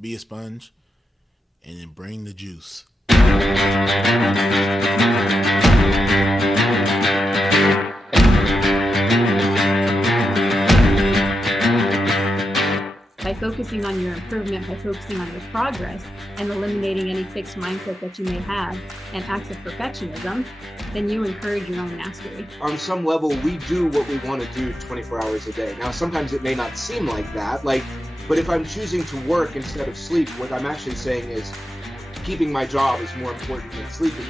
be a sponge, and then bring the juice. By focusing on your improvement, by focusing on your progress, and eliminating any fixed mindset that you may have and acts of perfectionism, then you encourage your own mastery. On some level, we do what we want to do 24 hours a day. Now, sometimes it may not seem like that, but if I'm choosing to work instead of sleep, what I'm actually saying is keeping my job is more important than sleeping.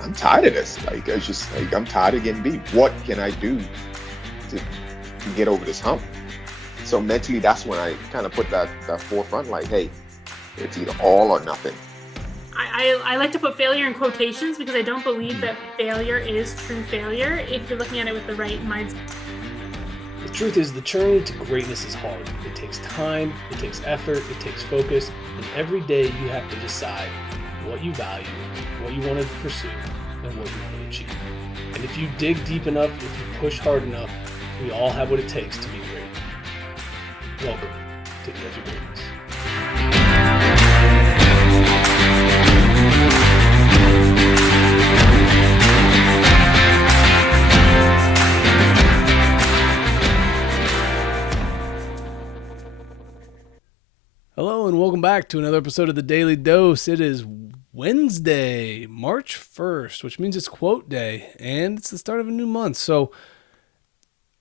I'm tired of this. I'm tired of getting beat. What can I do to get over this hump? So mentally, that's when I kind of put that forefront, like, hey, it's either all or nothing. I like to put failure in quotations because I don't believe that failure is true failure if you're looking at it with the right mindset. The truth is, the journey to greatness is hard. It takes time, it takes effort, it takes focus, and every day you have to decide what you value, what you want to pursue, and what you want to achieve. And if you dig deep enough, if you push hard enough, we all have what it takes to be great. Welcome to the Edge of Greatness. Hello and welcome back to another episode of the Daily Dose. It is Wednesday, March 1st, which means it's quote day, and it's the start of a new month. So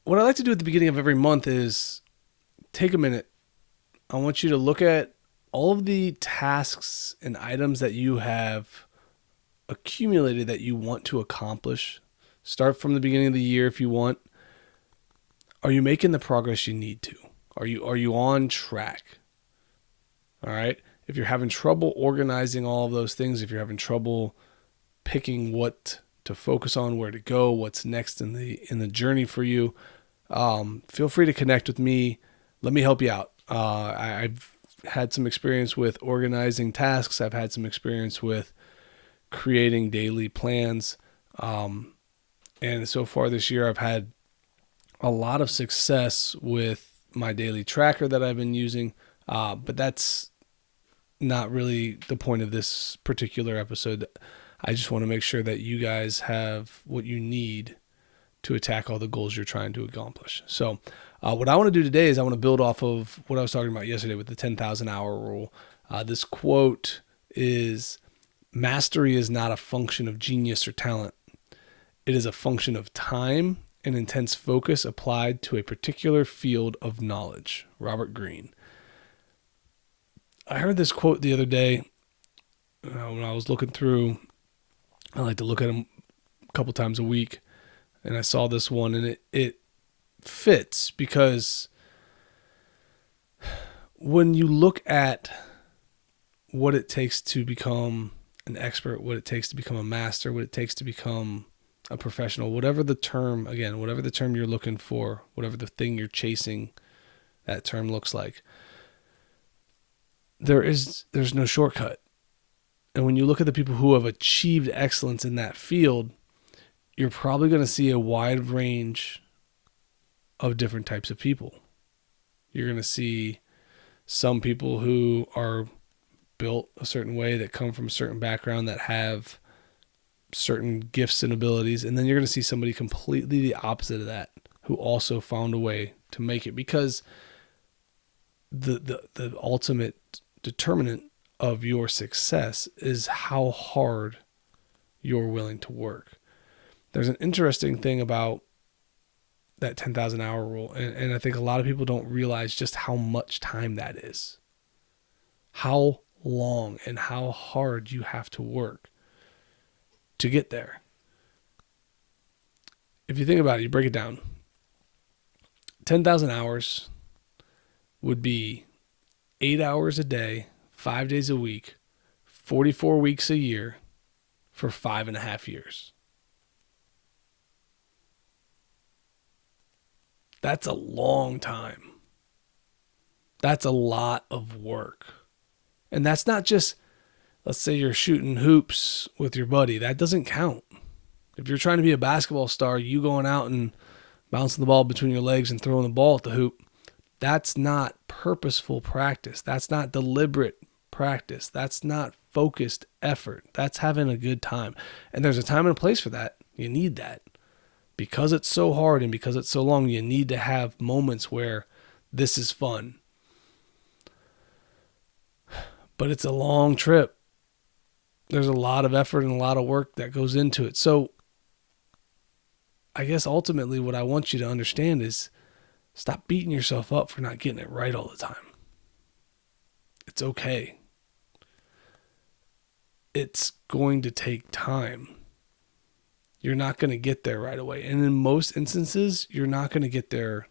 what I like to do at the beginning of every month is take a minute. I want you to look at all of the tasks and items that you have accumulated that you want to accomplish. Start from the beginning of the year if you want. Are you making the progress you need to? Are you on track? All right. If you're having trouble organizing all of those things, if you're having trouble picking what to focus on, where to go, what's next in the journey for you, feel free to connect with me. Let me help you out. I've had some experience with organizing tasks. I've had some experience with creating daily plans. And so far this year, I've had a lot of success with my daily tracker that I've been using. But that's not really the point of this particular episode. I just want to make sure that you guys have what you need to attack all the goals you're trying to accomplish. So what I want to do today is I want to build off of what I was talking about yesterday with the 10,000 hour rule. This quote is, mastery is not a function of genius or talent. It is a function of time and intense focus applied to a particular field of knowledge. Robert Greene. I heard this quote the other day when I was looking through. I like to look at them a couple times a week, and I saw this one, and it fits because when you look at what it takes to become an expert, what it takes to become a master, what it takes to become a professional, whatever the term you're looking for, whatever the thing you're chasing, that term looks like, there's no shortcut. And when you look at the people who have achieved excellence in that field, you're probably going to see a wide range of different types of people. You're going to see some people who are built a certain way, that come from a certain background, that have certain gifts and abilities. And then you're going to see somebody completely the opposite of that, who also found a way to make it, because the ultimate determinant of your success is how hard you're willing to work. There's an interesting thing about that 10,000 hour rule. And I think a lot of people don't realize just how much time that is, how long and how hard you have to work to get there. If you think about it, you break it down, 10,000 hours would be 8 hours a day, 5 days a week, 44 weeks a year for 5.5 years. That's a long time. That's a lot of work. And that's not just, let's say you're shooting hoops with your buddy. That doesn't count. If you're trying to be a basketball star, you going out and bouncing the ball between your legs and throwing the ball at the hoop That's not purposeful practice. That's not deliberate practice. That's not focused effort. That's having a good time. And there's a time and a place for that. You need that. Because it's so hard and because it's so long, you need to have moments where this is fun. But it's a long trip. There's a lot of effort and a lot of work that goes into it. So I guess ultimately what I want you to understand is stop beating yourself up for not getting it right all the time. It's okay. It's going to take time. You're not going to get there right away. And in most instances, you're not going to get there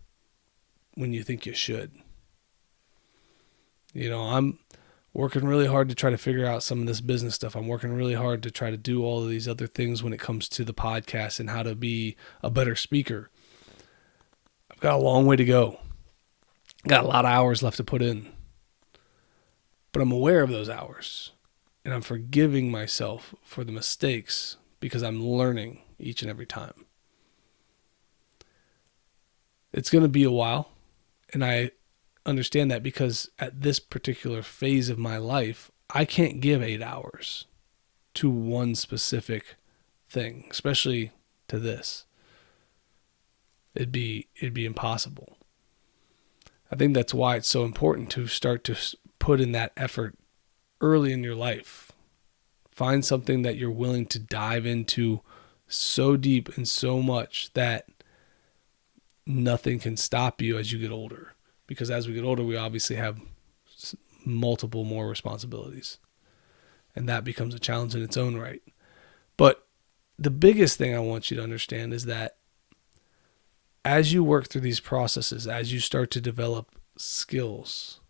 when you think you should. You know, I'm working really hard to try to figure out some of this business stuff. I'm working really hard to try to do all of these other things when it comes to the podcast and how to be a better speaker. I've got a long way to go. Got a lot of hours left to put in. But I'm aware of those hours. And I'm forgiving myself for the mistakes because I'm learning each and every time. It's going to be a while. And I understand that because at this particular phase of my life, I can't give 8 hours to one specific thing, especially to this. It'd be impossible. I think that's why it's so important to start to put in that effort early in your life. Find something that you're willing to dive into so deep and so much that nothing can stop you as you get older. Because as we get older, we obviously have multiple more responsibilities. And that becomes a challenge in its own right. But the biggest thing I want you to understand is that as you work through these processes, as you start to develop skills,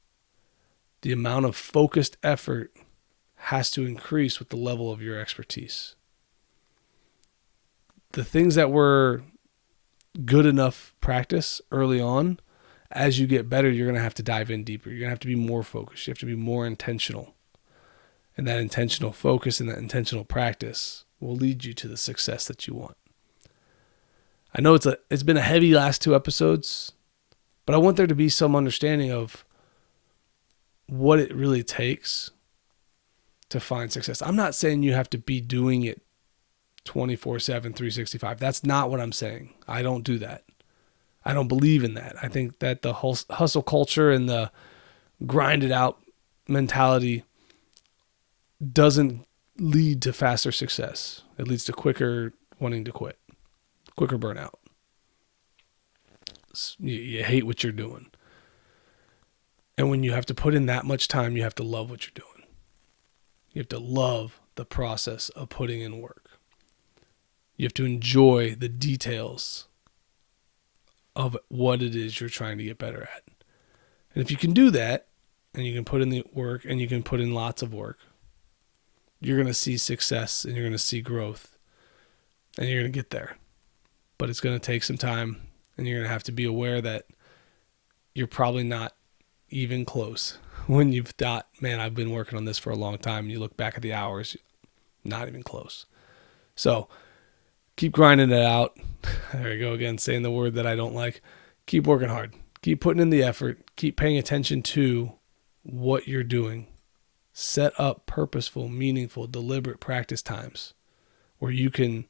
the amount of focused effort has to increase with the level of your expertise. The things that were good enough practice early on, as you get better, you're going to have to dive in deeper. You're going to have to be more focused. You have to be more intentional. And that intentional focus and that intentional practice will lead you to the success that you want. I know it's been a heavy last 2 episodes, but I want there to be some understanding of what it really takes to find success. I'm not saying you have to be doing it 24/7, 365. That's not what I'm saying. I don't do that. I don't believe in that. I think that the whole hustle culture and the grind it out mentality doesn't lead to faster success. It leads to quicker wanting to quit, quicker burnout. You hate what you're doing. And when you have to put in that much time, you have to love what you're doing. You have to love the process of putting in work. You have to enjoy the details of what it is you're trying to get better at. And if you can do that, and you can put in the work, and you can put in lots of work, you're going to see success, and you're going to see growth, and you're going to get there. But it's going to take some time, and you're going to have to be aware that you're probably not even close. When you've thought, man, I've been working on this for a long time, and you look back at the hours, not even close. So keep grinding it out. There we go again, saying the word that I don't like. Keep working hard. Keep putting in the effort. Keep paying attention to what you're doing. Set up purposeful, meaningful, deliberate practice times where you can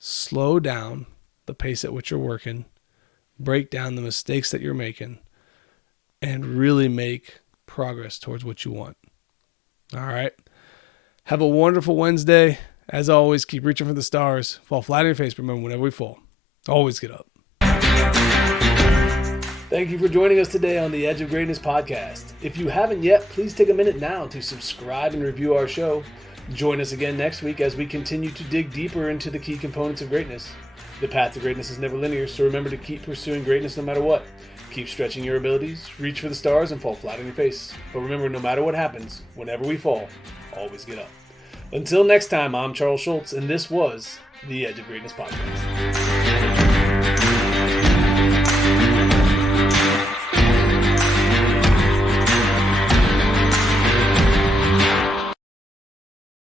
slow down the pace at which you're working, break down the mistakes that you're making, and really make progress towards what you want. All right. Have a wonderful Wednesday. As always, keep reaching for the stars. Fall flat on your face. Remember, whenever we fall, always get up. Thank you for joining us today on the Edge of Greatness podcast. If you haven't yet, please take a minute now to subscribe and review our show. Join us again next week as we continue to dig deeper into the key components of greatness. The path to greatness is never linear, so remember to keep pursuing greatness no matter what. Keep stretching your abilities, reach for the stars, and fall flat on your face. But remember, no matter what happens, whenever we fall, always get up. Until next time, I'm Charles Schultz, and this was the Edge of Greatness podcast.